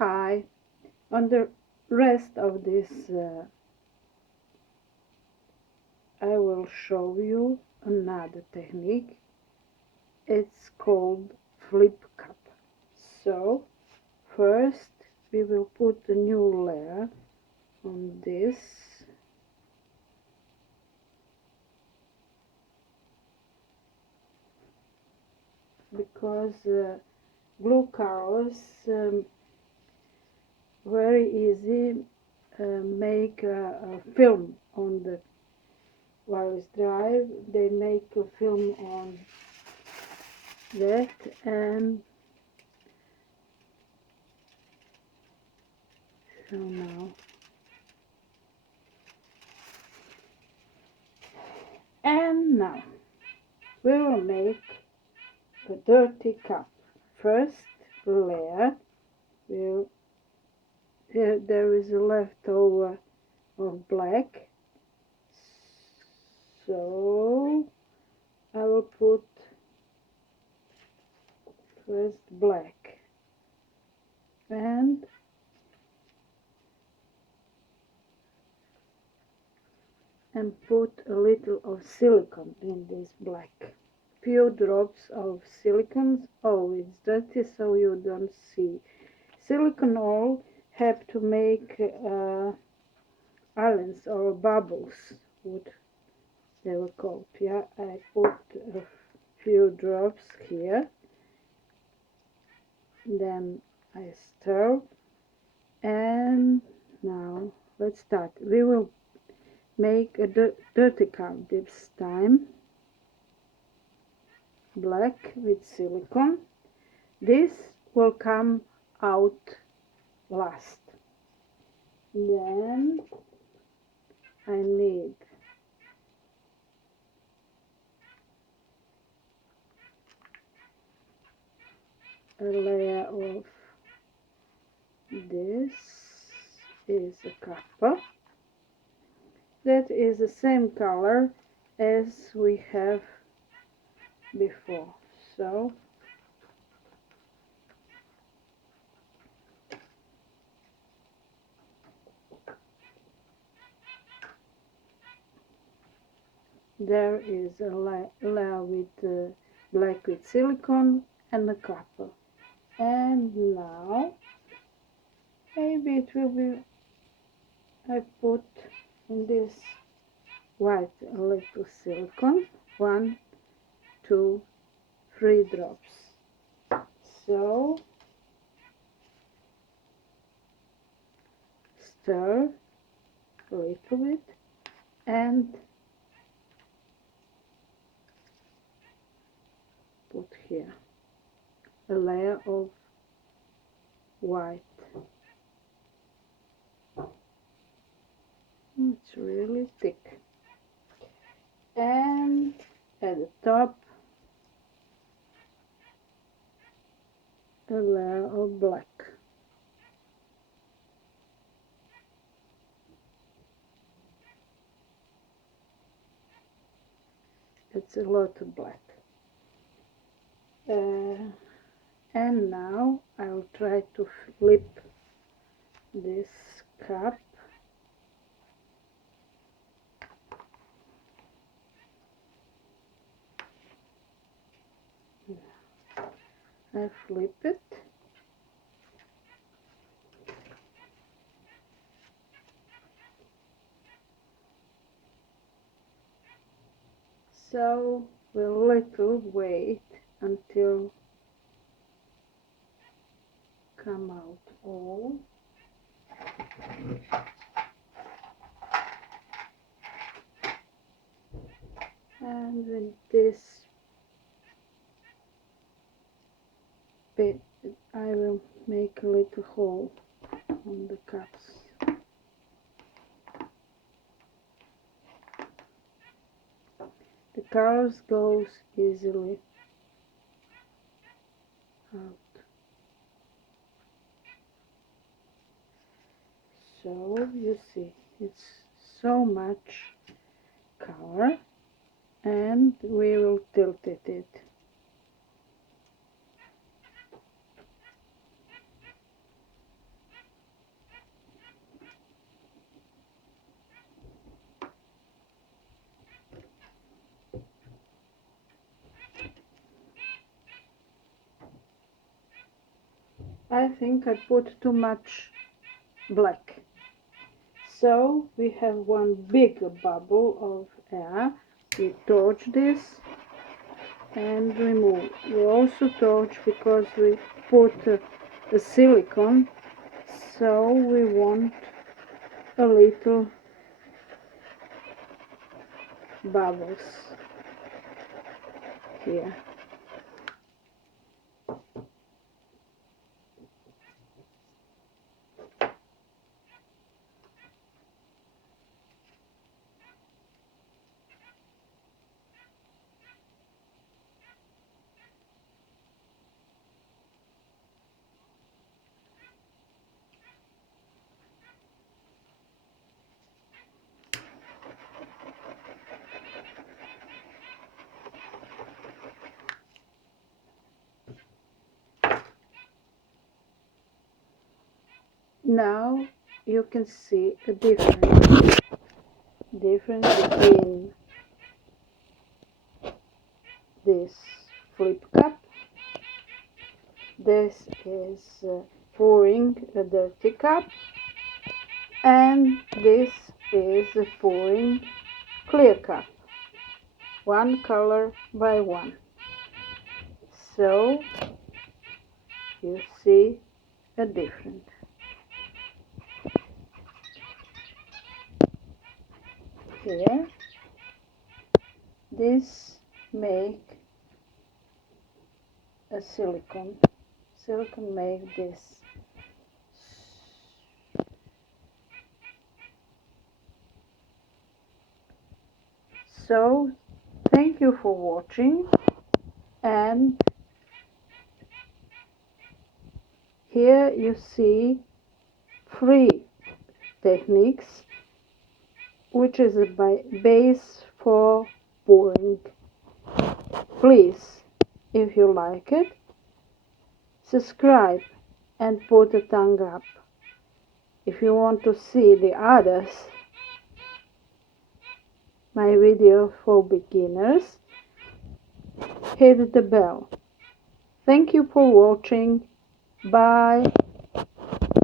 high. On the rest of this I will show you another technique. It's called flip cup. So first we will put a new layer on this, because glue colors very easy make a film on the, while it's dry they make a film on that. And so now, we will make the dirty cup. First layer will, here there is a leftover of black, so I will put first black and put a little of silicone in this black. Few drops of silicone. Oh, it's dirty, so you don't see. Silicone oil have to make islands or bubbles, what they were called. Yeah, I put a few drops here. Then I stir, and now let's start. We will make a dirty cup this time, black with silicone. This will come out last. Then I need a layer of this, is a copper that is the same color as we have before. So there is a layer with black with silicone and a copper. And now maybe it will be, I put in this white a little silicone, 1, 2, 3 drops. So stir a little bit and put here a layer of white. It's really thick. And at the top a layer of black. It's a lot of black. And now I'll try to flip this cup. I flip it. So we'll little wait until come out all. And with this bit I will make a little hole on the cups. The colors goes easily out. So you see, it's so much color, and we will tilt it. I think I put too much black. So we have one big bubble of air. We torch this and remove. We also torch because we put the silicone, so we want a little bubbles here. Now you can see a difference between this flip cup. This is pouring a dirty cup, and this is pouring clear cup, one color by one. So you see a difference. Here, this make a silicone. Silicone make this. So thank you for watching, and here you see 3 techniques, which is a base for pouring. Please, if you like it, subscribe and put a thumb up. If you want to see the others, my video for beginners, hit the bell. Thank you for watching. Bye.